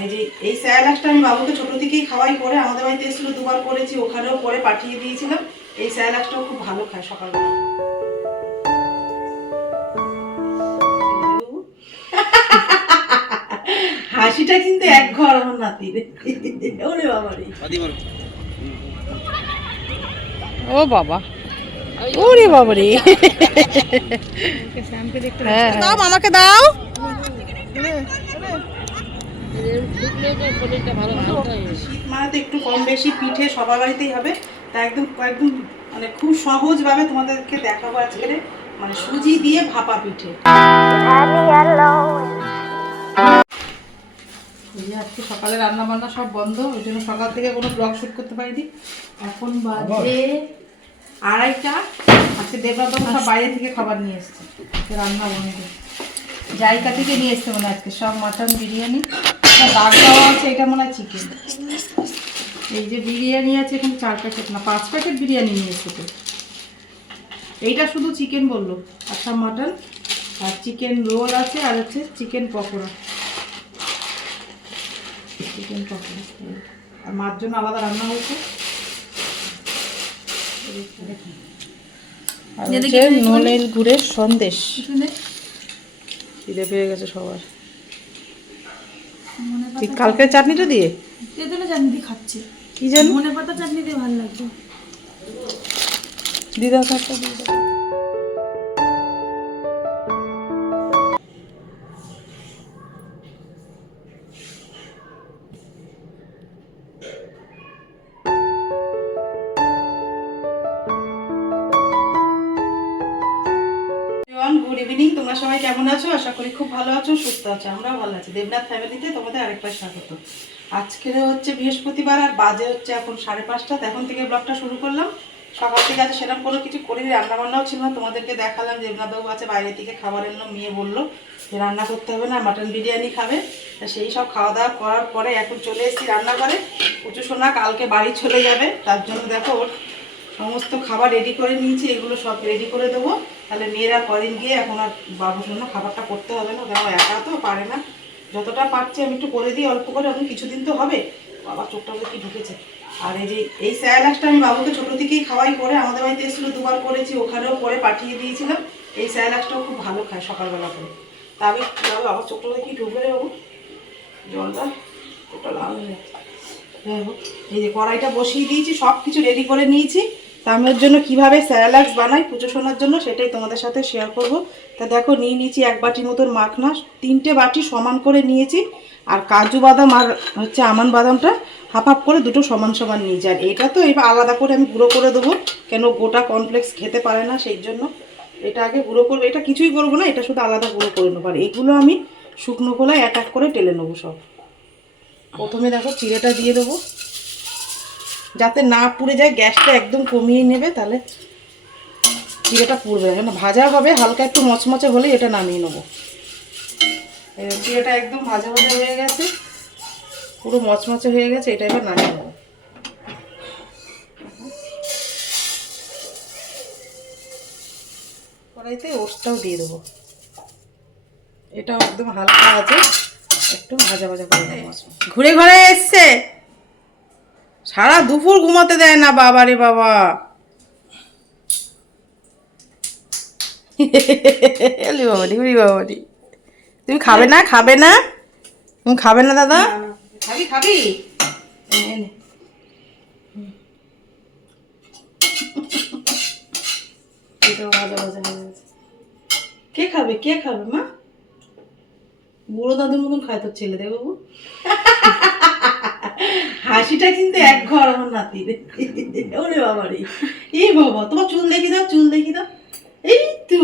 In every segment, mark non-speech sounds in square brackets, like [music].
এই যে এই স্যালাডটা আমি বাবুকে ছোট থেকেই খাওয়াই করে আমাদের বাড়িতে এসেছিল দুবার করেছি ওখানেও করে পাঠিয়ে দিয়েছিলাম। এই স্যালাডটাও খুব ভালো খায় সকালবেলা। হাসিটা কিন্তু এক ঘর আমার নাতির। ওরে বাবারে ও বাবা। ওরে বাবা রে। হ্যাঁ দাও আমাকে দাও। শীত মানে একটু কম বেশি পিঠে সবার বাড়িতেই হবে। তা একদম একদম মানে খুব সহজভাবে তোমাদেরকে দেখাবো আজকে মানে সুজি দিয়ে ভাপা পিঠে। এই আজকে সকালে রান্না বান্না সব বন্ধ, ওই জন্য সকাল থেকে কোনো ব্লগ শুট করতে পারিনি। এখন বাজে আড়াইটা। আজকে দেবরাত সব বাইরে থেকে খাবার নিয়ে এসছে। রান্না বন্ধ। জায়গা থেকে নিয়ে এসছে মানে আজকে। সব মাটন বিরিয়ানি। আর দাগ দেওয়া আছে এটা মনে হয় চিকেন এই যে বিরিয়ানি আছে এখানে চার প্যাকেট না পাঁচ প্যাকেট বিরিয়ানি নিয়ে এসছে তো। এইটা শুধু চিকেন বলল আচ্ছা মাটন আর চিকেন রোল আছে আর হচ্ছে চিকেন পকোড়া। চিকেন পকোড়া আর মার জন্য আলাদা রান্না হয়েছে। আর হচ্ছে গুড়ের সন্দেশ। খিদে পেয়ে গেছে সবার। ঠিক কালকের চাটনিটা দিয়ে? তেঁতুলে চাটনি দিয়ে খাচ্ছে। কি জানি মনে পাতা চাটনি দিয়ে ভালো লাগছে দিদা খাচ্ছে দিদা গুড ইভিনিং তোমরা সবাই কেমন আছো? আশা করি খুব ভালো আছো, সুস্থ আছো, আমরাও ভালো আছি। দেবনাথ ফ্যামিলিতে তোমাদের আরেকবার স্বাগত। আজকে হচ্ছে বৃহস্পতিবার আর বাজে হচ্ছে এখন সাড়ে পাঁচটা এখন থেকে ব্লগটা শুরু করলাম। সকাল থেকে আছে সেরকম কোনো কিছু করিনি রান্না বান্নাও ছিল না, তোমাদেরকে দেখালাম, দেবনাথবাবু আছে, বাইরে থেকে খাবার এলো, মেয়ে বলল যে রান্না করতে হবে না মাটন বিরিয়ানি খাবে। সেই সব খাওয়া দাওয়া করার পরে এখন চলে এসেছি রান্নাঘরে। উঁচু সোনা কালকে বাড়ি চলে যাবে, তার জন্য দেখো ওর সমস্ত খাবার রেডি করে নিয়েছি, এগুলো সব রেডি করে দেবো। তাহলে মেয়েরা কদিন গিয়ে এখন আর বাবুর জন্য খাবারটা করতে হবে না। দেখো, একা তো পারে না। যতটা পারছি আমি একটু করে দিই, অল্প করে এখন কিছুদিন তো হবে। বাবা চোখটা কি ঢুকেছে। আর এই যে, এই স্যালাডটা আমি বাবুকে ছোটো থেকেই খাওয়াই করে, আমাদের বাড়িতে এসেছিল, দুবার করেছি, ওখানেও করে পাঠিয়ে দিয়েছিলাম। এই স্যালাডটাও খুব ভালো খায় সকালবেলা করে। তা আমি বাবা বাবা চোখটা কি ঢুকে রে বাবু। জলটা চোখটা লাল হয়ে যাচ্ছে। এই যে কড়াইটা বসিয়ে দিয়েছি সব কিছু রেডি করে নিয়েছি। তা জন্য কীভাবে স্যালাক্স বানাই পুজো শোনার জন্য সেটাই তোমাদের সাথে শেয়ার করব। তা দেখো, নিয়ে নিয়েছি এক বাটি মতন মাখনা, তিনটে বাটি সমান করে নিয়েছি, আর কাজু বাদাম আর হচ্ছে আমান বাদামটা হাফ হাফ করে দুটো সমান সমান নিয়েছি। আর এটা তো এবার আলাদা করে আমি গুঁড়ো করে দেবো, কেন গোটা কমপ্লেক্স খেতে পারে না সেই জন্য। এটা আগে গুঁড়ো করব, এটা কিছুই করব না, এটা শুধু আলাদা গুঁড়ো করে নেব। আর এগুলো আমি শুকনো খোলায় এক এক করে টেলে নেব সব। প্রথমে দেখো চিড়েটা দিয়ে দেবো। যাতে না পুড়ে যায়, গ্যাসটা একদম কমিয়ে নেবে, তাহলে চিড়েটা পুড়বে না। ভাজা হবে, হালকা একটু মচমচে হলেই এটা নামিয়ে নেব। চিড়েটা একদম ভাজা ভাজা হয়ে গেছে, পুরো মচমচে হয়ে গেছে, এটা এবার নামিয়ে নেব। কড়াইতে ওটসটাও দিয়ে দেবো। এটাও একদম হালকা আছে, একটু ভাজা ভাজা করে ঘুরে ঘুরে এসছে। সারা দুপুর ঘুমাতে দেয় না বাবা রে বাবা। এলি তুমি খাবে না খাবে না? তুমি খাবে না দাদা? খাবি। কে খাবে কে খাবে মা? বুড়ো দাদুর মতন খায় তোর ছেলে দেখ বাবু। হাসিটা কিন্তু এক ঘর আমার নাতির। ওরে বাবা রে এই বাবা তোমার চুল দেখি দাও চুল দেখি দাও। এই তো।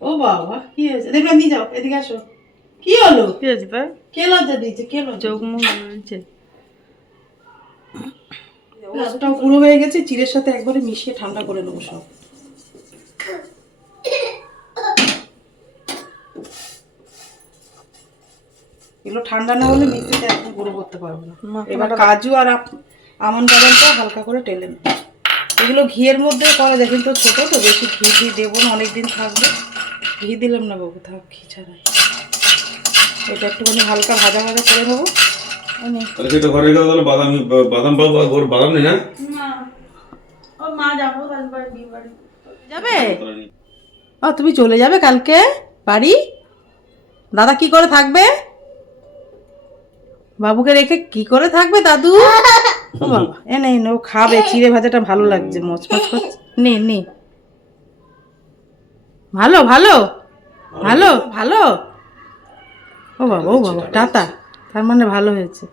ও বাবা কি হয়েছে? দেখবে নিয়ে যাও এদিকে আসো। কি হলো? কি হয়েছে তাই কে লজ্জা দিয়েছে? কে লজ্জা চোখ মুখ ওটাও পুরো হয়ে গেছে চিড়ের সাথে একবারে মিশিয়ে ঠান্ডা করে নেব সব। এগুলো ঠান্ডা না হলে মিক্সিতে একদম গুঁড়ো করতে পারব না। এবার কাজু আর আমন বাদামটা হালকা করে টেলে নেব এগুলো ঘিয়ের মধ্যে করা যায় কিন্তু ছোটো তো বেশি ঘি ঘি দেবো না অনেক দিন থাকবে। ঘি দিলাম না বাবু থাক ঘি ছাড়াই। এটা একটুখানি হালকা ভাজা ভাজা করে নেব। সেটা ঘরে গেলে তাহলে বাদাম বাদাম পাবো ওর বাদাম নেই না? মা যাব তারপর বিয়ে বাড়ি। যাবে? ও তুমি চলে যাবে কালকে? বাড়ি? দাদা কি করে থাকবে? বাবুকে রেখে কি করে থাকবে দাদু? [laughs] ও বাবা এ নেই নে, ও খাবে চিড়ে ভাজাটা ভালো লাগছে মচমচ করছে। নে নে। ভালো ভালো ভালো। ভালো ও বাবা ও বাবা টাটা। তার মানে ভালো হয়েছে।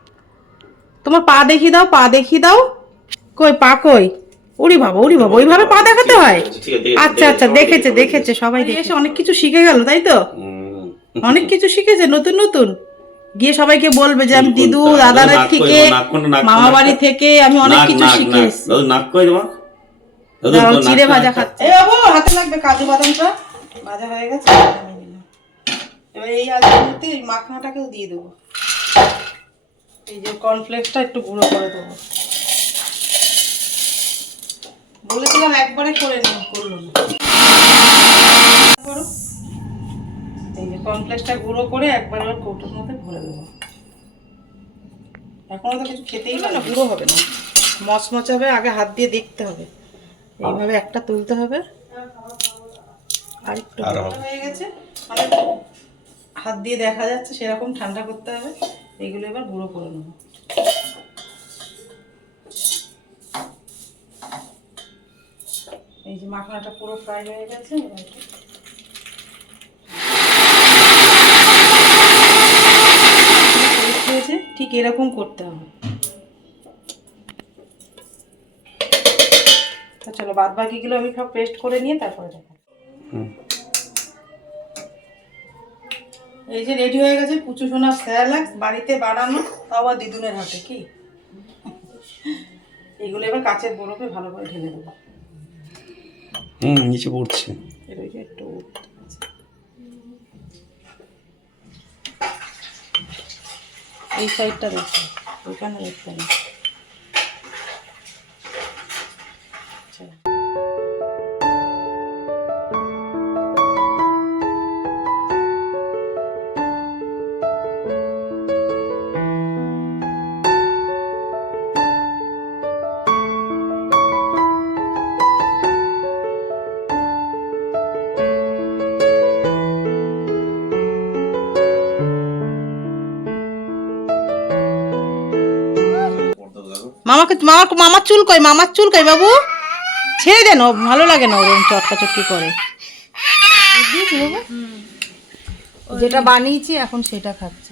তোমার পা দেখিয়ে দাও পা দেখিয়ে দাও। কই পা কই? উড়ি বাবা উড়ি বাবা ওইভাবে পা দেখাতে হয়? আচ্ছা আচ্ছা দেখেছে দেখেছে সবাই এসে অনেক কিছু শিখে গেল তাই তো? অনেক কিছু শিখেছে নতুন নতুন। গিয়ে সবাইকে বলবে যে আমি দিদু দাদার থেকে মামা বাড়ি থেকে আমি অনেক কিছু শিখে এসেছি। নাক কই তোমার দাদু চিড়ে ভাজা খাচ্ছে। বাবু হাতে লাগবে কাজু বাদামটা। ভাজা হয়ে গেছে এবার এই মধ্যে এই মাখনাটাকেও দিয়ে দেবো। এই যে কর্নফ্লেক্সটা একটু গুঁড়ো করে দেবো। বলেছিলাম একবারে করে নিন করল না করো। এই যে কর্নফ্লেক্সটা গুঁড়ো করে একবার আবার কৌটোর মধ্যে ভরে দেবো। এখনও তো কিছু খেতেই না না গুঁড়ো হবে না। মচমচ হবে আগে হাত দিয়ে দেখতে হবে। এইভাবে একটা তুলতে হবে। আর একটু হয়ে গেছে। মানে হাত দিয়ে দেখা যাচ্ছে সেরকম ঠান্ডা করতে হবে। এগুলো এবার গুঁড়ো করে নেব। এই যে মাখনাটা পুরো ফ্রাই হয়ে গেছে এবার একটু paste হয়েছে ঠিক এরকম করতে হবে। তো চলো বাদ বাকিগুলো আমি সব পেস্ট করে নিয়ে তারপরে দেখা। এই যে রেডি হয়ে গেছে পুচু সোনা স্যালাক্স বাড়িতে বানানো তাও আবার দিদুনের হাতে কি? এগুলো এবার কাচের বরফে ভালো করে ঢেলে দেবো। হুম নিচে পড়ছে। যে একটু উঠতে আছে। এই সাইডটা দেখো ওইখানে দেখতে নেই আচ্ছা। মামাকে মামা মামার চুল কই? মামার চুল কই বাবু? ছেড়ে দেন ও ভালো লাগে না ওরকম চটকা চটকি করে। যেটা বানিয়েছি এখন সেটা খাচ্ছে।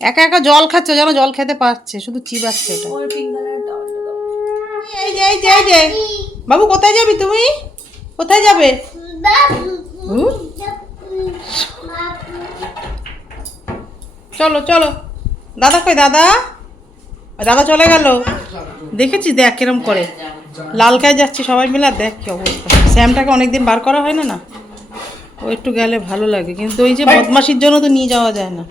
একা একা জল খাচ্ছে যেন জল খেতে পারছে শুধু চিবাচ্ছে এটা। এই যে এই যে এই যে। বাবু কোথায় যাবি তুমি? কোথায় যাবে? চলো চলো। দাদা কই, দাদা? দাদা চলে গেল। দেখেছি দেখ কিরম করে। লালকায় যাচ্ছি, সবাই মিলে আর দেখ কি অবস্থা। স্যামটাকে অনেকদিন বার করা হয় না না? ও একটু গেলে ভালো লাগে। কিন্তু ওই যে বদমাশির জন্য তো নিয়ে যাওয়া যায় না।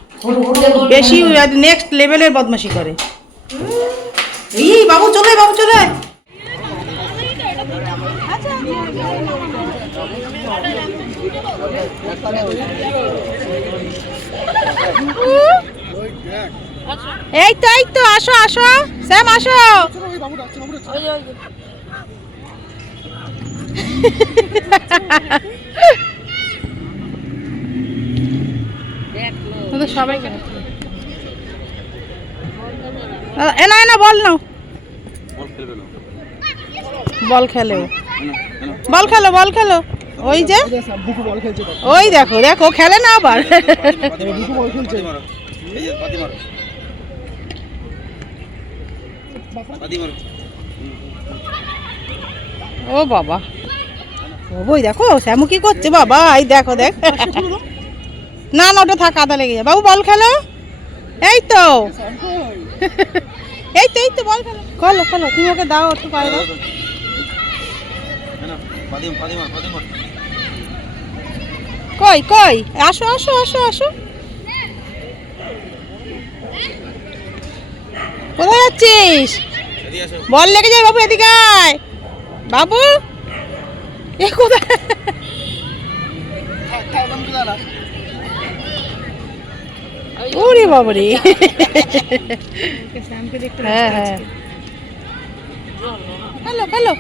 বেশি নেক্সট লেভেলের বদমাশি করে। এই, বাবু চলে বাবু চলে। আয়। এই তো এই তো আসো আসো। স্যাম আসো। ওদের সবাইকে ডাকো। দাদা, না বল নাও বল খেলে। বল খেলো বল খেলো। ওই যে ওই দেখো দেখো খেলে না আবার। ও বাবা। ও বই দেখো, শ্যামু কি করছে বাবা? এই দেখো, দেখ। না না, ওটা থাক, আদা লেগে যায়। বাবু, বল খেলো। এই তো। এই তো এই তো, বল খেলো। খেলো তুমি ওকে দাও, একটু পায়ে দাও। কই কই? আসো আসো আসো আসো। কোথায় যাচ্ছিস? বল লেগে যায় বাবু এদিকে আয়। বাবু? এ কোথায়? ওরে বাবারে। হ্যাঁ হ্যাঁ। হ্যালো হ্যালো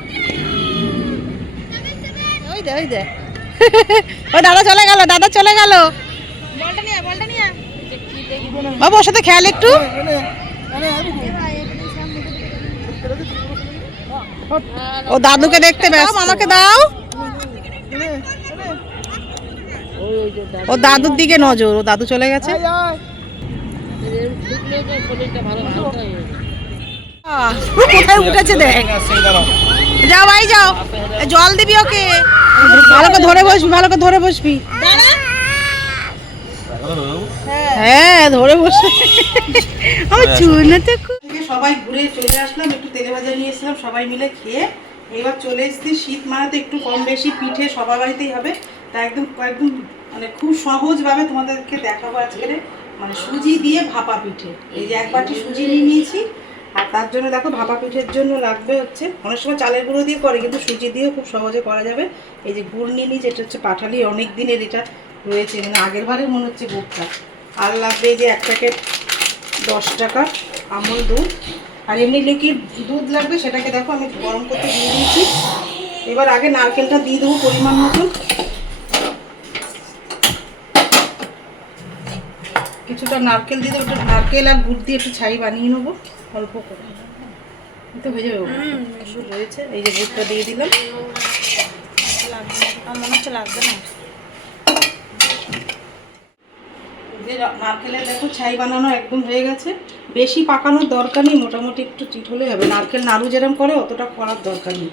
ওই দে ওই দে। ও দাদা চলে গেল দাদা চলে গেল। বাবু ওর সাথে খেয়াল একটু। ও দাদুকে দেখতে ব্যস্ত। আমাকে দাও। ও দাদুর দিকে নজর ও দাদু চলে গেছে। কোথায় উঠেছে দেখ। যাও ভাই যাও। জল দিবি ওকে। ভালো করে ধরে বসবি ভালো করে ধরে বসবি। হ্যাঁ। ধরে বসবি আমার চুল তো খুব সবাই ঘুরে চলে আসলাম একটু তেলে ভাজা নিয়ে এসেছিলাম সবাই মিলে খেয়ে এবার চলে এসেছি শীত মানাতে একটু কম বেশি পিঠে সবার বাড়িতেই হবে। তা একদম একদম মানে খুব সহজভাবে তোমাদেরকে দেখাবো আজকে। মানে সুজি দিয়ে ভাপা পিঠে। এই যে এক বাটি সুজি নিয়ে নিয়েছি। আর তার জন্য দেখো ভাপা পিঠের জন্য লাগবে হচ্ছে অনেক সময় চালের গুঁড়ো দিয়ে করে কিন্তু সুজি দিয়েও খুব সহজে করা যাবে। এই যে গুড় নিয়ে নিয়েছি এটা হচ্ছে পাঠালি অনেক দিনের এটা রয়েছে। মানে আগের বারে মনে হচ্ছে গুড়টা। আর লাগবে এই যে এক প্যাকেট দশ টাকা আমুল দুধ। আর এমনি লিকুইড দুধ লাগবে সেটাকে দেখো আমি গরম করতে দিয়ে দিয়েছি। এবার আগে নারকেলটা দিয়ে দেবো পরিমাণ মতন। কিছুটা নারকেল দিয়ে দেবো নারকেল আর গুড় দিয়ে একটু ছাই বানিয়ে নেব অল্প করে। তো হয়ে যাবে রয়েছে এই যে গুড়টা দিয়ে দিলাম। আমার মনে হচ্ছে লাগবে না। যে নারকেলের দেখো ছাই বানানো একদম হয়ে গেছে। বেশি পাকানোর দরকার নেই মোটামুটি একটু চিট হলে হবে। নারকেল নাড়ু যেরকম করে অতটা করার দরকার নেই।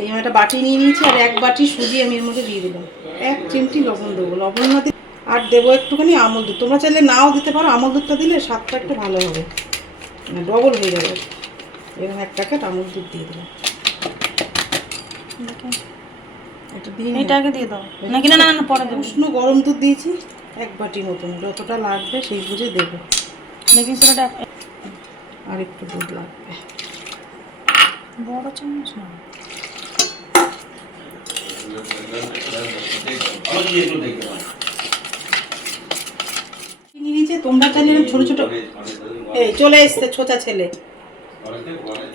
এই আমি একটা বাটি নিয়ে নিয়েছি আর এক বাটি সুজি আমি এর মধ্যে দিয়ে দিলাম। এক চিমটি লবণ দেবো। লবণ না দিয়ে আর দেবো একটুখানি আমল দুধ। তোমরা চাইলে নাও দিতে পারো আমল দুধটা দিলে স্বাদটা একটু ভালো হবে। মানে ডবল হয়ে যাবে। এরকম এক প্যাকেট আমল দুধ দিয়ে দিলাম। এটা দিয়ে এটা আগে দিয়ে দাও। নাকি না না না পরে উষ্ণ গরম দুধ দিয়েছি। এক বাটি মতন যতটা লাগবে সেই বুঝে দেবো। বেকিং সোডাটা আর একটু দুধ লাগবে। বড় চামচ না। চিনি তোমরা চাইলে ছোট ছোট এই, চলে এসছে ছোচা ছেলে।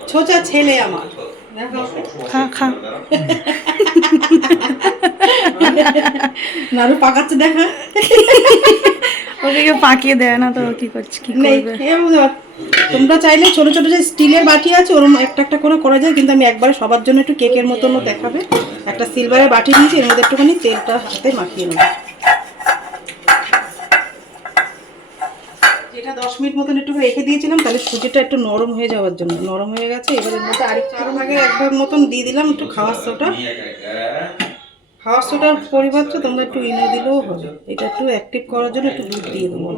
ছোচা ছেলে আমার। দেখো। খা খা। নাড়ু পাকাচ্ছে দেখা। ওদিকে পাকিয়ে দেয় না তো কি করছি কি করবে? তোমরা চাইলে ছোট ছোট যে স্টিলের বাটি আছে ওরকম একটা একটা করে করা যায় কিন্তু আমি একবারে সবার জন্য একটু কেকের মতন দেখাবে। একটা সিলভারের বাটি নিয়েছি এর মধ্যে একটুখানি তেলটা হাতে মাখিয়ে নেব। এটা দশ মিনিট মতন একটু রেখে দিয়েছিলাম তাহলে সুজিটা একটু নরম হয়ে যাওয়ার জন্য। নরম হয়ে গেছে এবার এর মধ্যে আরেক চার এক ভাগ মতন দিয়ে দিলাম একটু খাওয়ার সোটা। খাওয়ার সোটার পরিবর্তে তোমরা একটু ইনো দিলেও হবে। এটা একটু অ্যাক্টিভ করার জন্য একটু দুধ দিয়ে দেবো।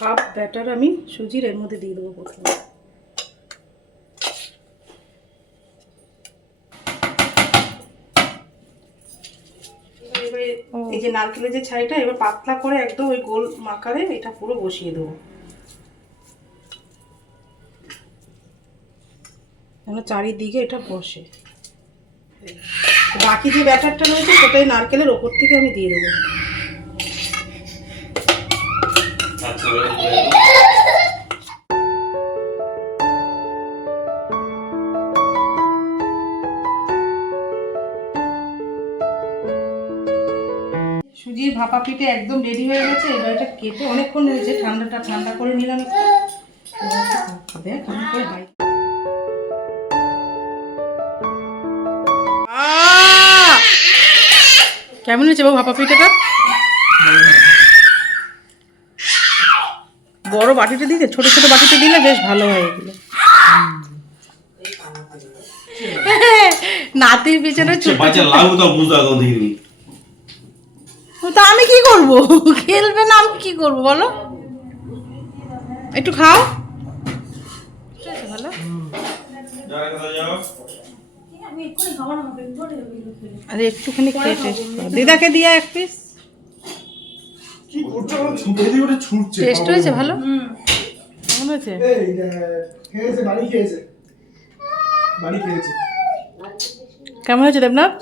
হাফ ব্যাটার আমি সুজির এর মধ্যে দিয়ে দেবো প্রথমে। এই যে নারকেলের যে ছাইটা এবার পাতলা করে একদম ওই গোল মাকারে এটা পুরো বসিয়ে দেবো। যেন চারিদিকে এটা বসে। বাকি যে ব্যাটারটা রয়েছে, সেটাই নারকেলের ওপর থেকে আমি দিয়ে দেবো। সুজির ভাপা পিঠে একদম রেডি হয়ে গেছে, এবার এটা কেটে অনেকক্ষণ হয়েছে ঠান্ডাটা ঠান্ডা করে নিলাম একটু। খাবে করে কেমন হয়েছে বাবু ভাপা পিঠাটা? বড় বাটিতে দিতে ছোট ছোট বাটিতে দিলে বেশ ভালো হয় এগুলো [laughs] নাতির পিছনে তা আমি কি করব? খেলবে না আমি কি করব বলো? একটু খাও। ভালো আরে একটুখানি খেয়ে টেস্ট দিদাকে দিয়ে এক পিস টেস্ট হয়েছে ভালো? কেমন হয়েছে? কেমন হয়েছে দেবনাথ?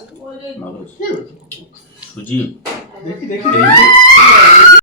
সুজি